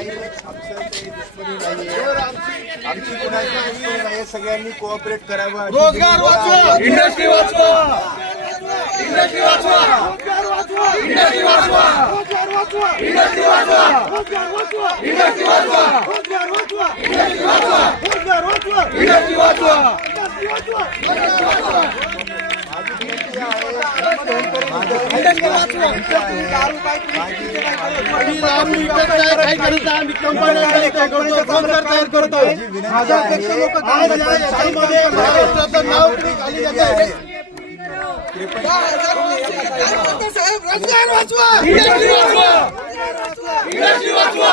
आमचं कुणाची दुश्मनी नाहीये सगळ्यांनी कोऑपरेट करावं. रोजगार वाचवा. इंडस्ट्री वाचवा! इंडस्ट्री वाचवा! इंडस्ट्री वाचवा! इंडस्ट्री वाचवा! इंडस्ट्री वाचवा! इंडस्ट्री वाचवा! इंडस्ट्री वाचवा! इंडस्ट्री वाचवा वाचवा आम्ही करत आम्ही कंपन्या करतो रोजगार तयार करतो वाचवा वाचवा वाचवा वाचवा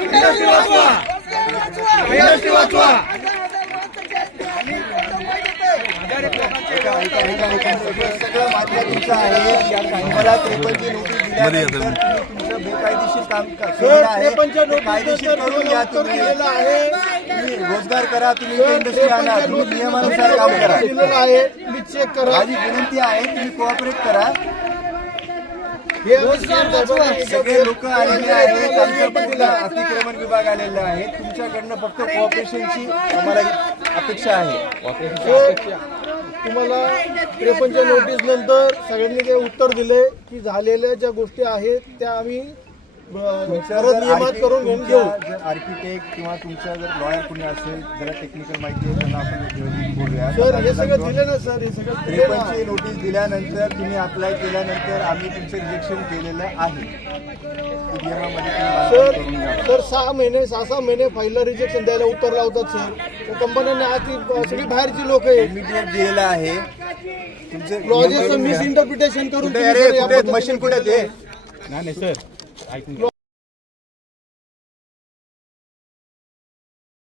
इंडस्ट्री वाचवा इंडस्ट्री वाचवा सगळं मान्य तुमचं आहे या त्रेपन्नची नोटीस दिल्यानंतर तुम्ही तुमचं बेकायदेशीर काम केलेलं आहे. ते कायदेशीर करून घ्या तुम्ही तुम्ही रोजगार करा तुम्ही इंडस्ट्री आणा तुम्ही नियमानुसार काम करा चेक करा माझी विनंती आहे तुम्ही कोऑपरेट करा हे सगळे लोक आलेले आहेत आमच्या अतिक्रमण विभाग आलेला आहे तुमच्याकडनं फक्त कॉपरेशनची आम्हाला अपेक्षा आहे तुम्हाला त्रेपन्नच्या नोटीस नंतर सगळ्यांनी जे उत्तर दिले की झालेल्या ज्या गोष्टी आहेत त्या आम्ही परत नियमात करून घेऊन घेऊ. जर आर्किटेक्ट किंवा तुमचा जर लॉयर कुणी असेल जरा टेक्निकल माहिती आहे त्यांना आपण बोलूया. सर हे सगळं दिले ना सर हे सगळं दिले ना. त्रेपन्नची नोटीस दिल्यानंतर तुम्ही अप्लाय केल्यानंतर आम्ही तुमचं रिजेक्शन केलेलं आहे. नियमामध्ये तुम्ही मान्य सर करून घ्या. सर सहा महिने सहा सहा महिने फाईलला रिजेक्शन द्यायला उत्तर लावतात सर कंपन्यांना आधी सगळी बाहेरची लोक दिलेलं आहे. तुमचं लॉजेसचं मिस इंटरप्रिटेशन करून सर मशीन कुठे ते केलं.